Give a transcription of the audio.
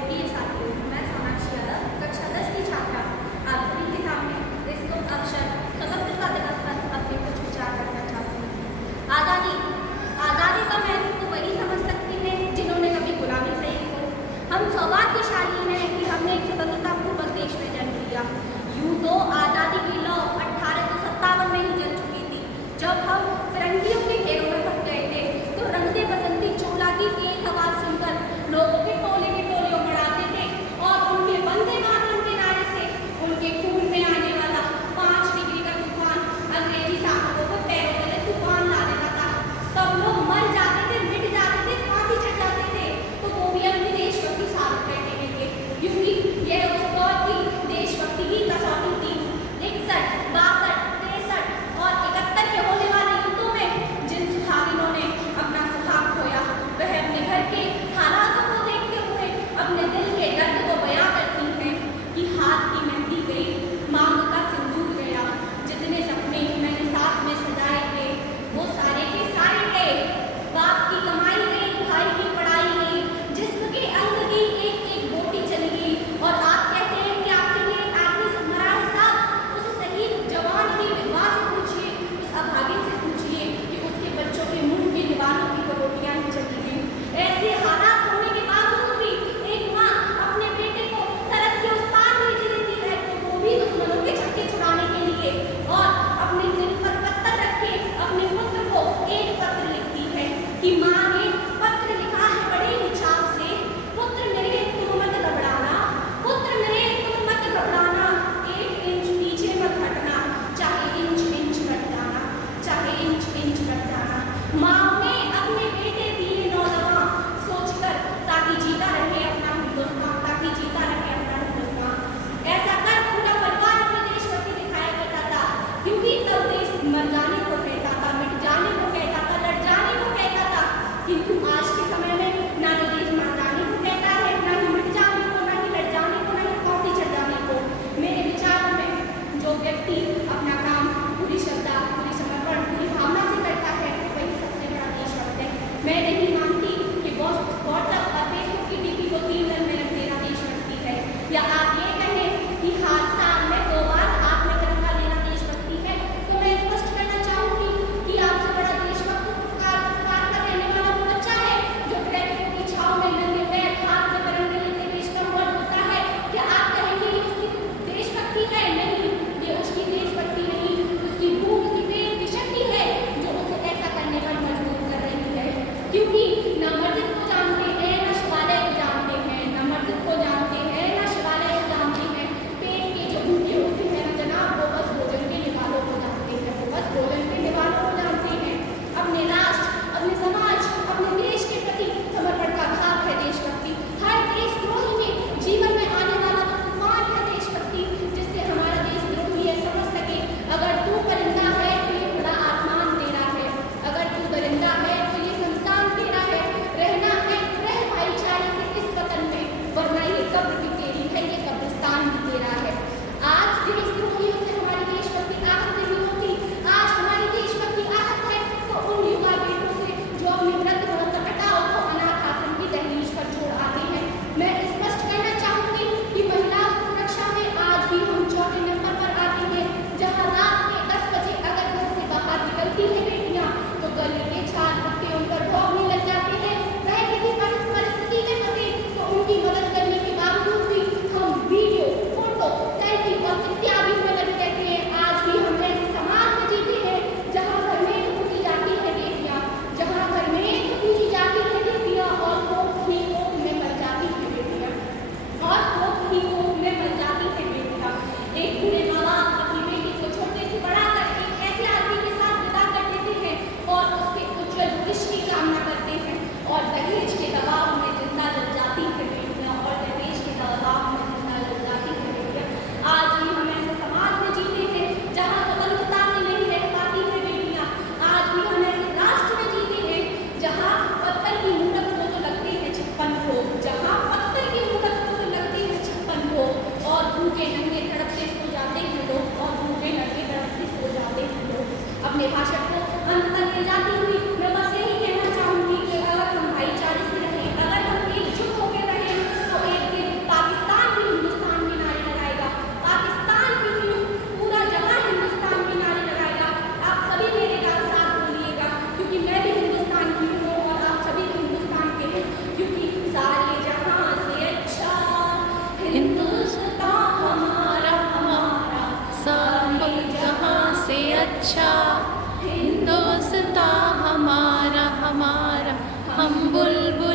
प्रिय साथियों, मैं सोनाक्षी यादव कक्षा 10 की छात्रा आप सभी के सामने इस शुभ अवसर स्वतंत्रता दिवस पर अपने कुछ विचार रखना चाहती हूँ। आज़ादी आज़ादी का महत्व तो वही समझ सकते हैं जिन्होंने कभी गुलामी सही हो। हम सौभाग्यशाली हैं कि हमने एक स्वतंत्रता पूर्वक देश में जन्म लिया। यूँ तो आज़ादी की लौ 1857 में ही जल चुकी थी। जब हम फिरंगियों के घेरों में फंस गए थे तो रंगते बसंती चोला की एक आवाज़ सुनकर लोगों के टोले उमड़ आते थे और उनके वंदे मातरम के नारे से उनके खून में आने वाला 5 डिग्री का तूफान अंग्रेजी शासकों को पैरों तले तूफान ला देता था। तब लोग मर जाते थे, मिट जाते थे, फांसी चढ़ जाते थे, तो वो भी अपनी देशभक्ति साबित करने के लिए, क्योंकि यह उस दौर की देशभक्ति की कसौटी थी। 61, 62, 63 और 71 के होने वाले युद्धों में जिन सुहागिनों ने अपना सुहाग खोया, वह अपने घर के हालातों को देखते हुए अपने दिल के दर्द को बयां करती हैं कि हाथ की मेहंदी गई, मांग का सिंदूर गया, जितने सपने मैंने साथ में सजाए थे वो सारे के सारे गए। बाप की कमाई गई, भाई की पढ़ाई गई, जिस्म के अंग की एक एक बोटी चली गई। और आप कहते हैं कि आपके लिए एक आदमी से मरा है साहब, उस शहीद जवान की विधवा से पूछिए, उस अभागिन से पूछिए कि उसके बच्चों के मुंह के निवालों की तो रोटियां ही चली गई। ऐसे हालात होने के बावजूद भी एक माँ अपने बेटे को सरहद के उस पार भेज देती है, तो वो भी दुश्मनों के छक्के छुड़ाने के लिए, और अपने दिल पर पत्थर रखे अपने पुत्र को एक पत्र लिखती है कि माँ ने पत्र लिखा है बड़े ही चाव से, पुत्र मेरे तुम मत घबराना, पुत्र मेरे तुम मत घबराना, 1 इंच पीछे मत हटना, चाहे इंच इंच कट जाना, चाहे इंच इंच कट जाना। माँ ने अपने बेटे दिए नौजवान सोचकर, ताकि जीता रहे अपना हिंदुस्तान, ताकि जीता रहे अपना हिंदुस्तान। ऐसा कर पूरा परिवार अपनी देशभक्ति दिखाया करता था, क्योंकि तब देश मर जाने को कहता था, मिट जाने को कहता था, लड़ जाने को कहता था। किंतु आज के समय में ना तो देश मर जाने को कहता है, ना ही मिट जाने को, ना ही लड़ जाने को, ना ही फांसी चढ़ जाने को। मेरे विचार में जो व्यक्ति अपना काम पूरी श्रद्धा, पूरी समर्पण, पूरी भावना से करता है, वही सबसे बड़ा देशभक्त है। मैं नहीं मानती कि व्हाट्सएप और फेसबुक की डीपी को 3 रन में रख देना देशभक्ति है, या आप ये कहें कि साल में 2 बार हाथ में तिरंगा लेना देशभक्ति है। तो मैं स्पष्ट करना चाहूंगी कि आपसे बड़ा देशभक्त का रहने वाला वो बच्चा है जो ट्रैफिक की छाव में नंगे पैर हाथ में तिरंगे लेते बेचता हुआ होता है। क्या आप कहेंगे ये उसकी देशभक्ति है? नहीं, ये उसकी देशभक्ति नहीं, उसकी भूख की पेट की शक्ति है जो उसे ऐसा करने पर मजबूर कर रही है। क्योंकि न मस्जिद को जानते हैं, न शिवालय को जानते हैं, न मस्जिद को जानते हैं, न शिवालय को जानते हैं। पेट के जो भूखे होते हैं ना जनाब, वो बस भोजन के निवालों को जानते हैं, वो बस भोजन के निवालों को जानते हैं। अपने राष्ट्र, अपने समाज, अपने देश के प्रति समर्पण का भाव है देशभक्ति। हर देशद्रोही में जीवन में आने वाला तो तूफान है देशभक्ति, जिससे हमारा देशद्रोही यह समझ सके, अगर तू परिंदा है तो ये खुला आसमान तेरा है, अगर तू दरिंदा है तो ये शमशान तेरा है, अच्छा, हिंदोस्तां हमारा हमारा, हम बुलबुल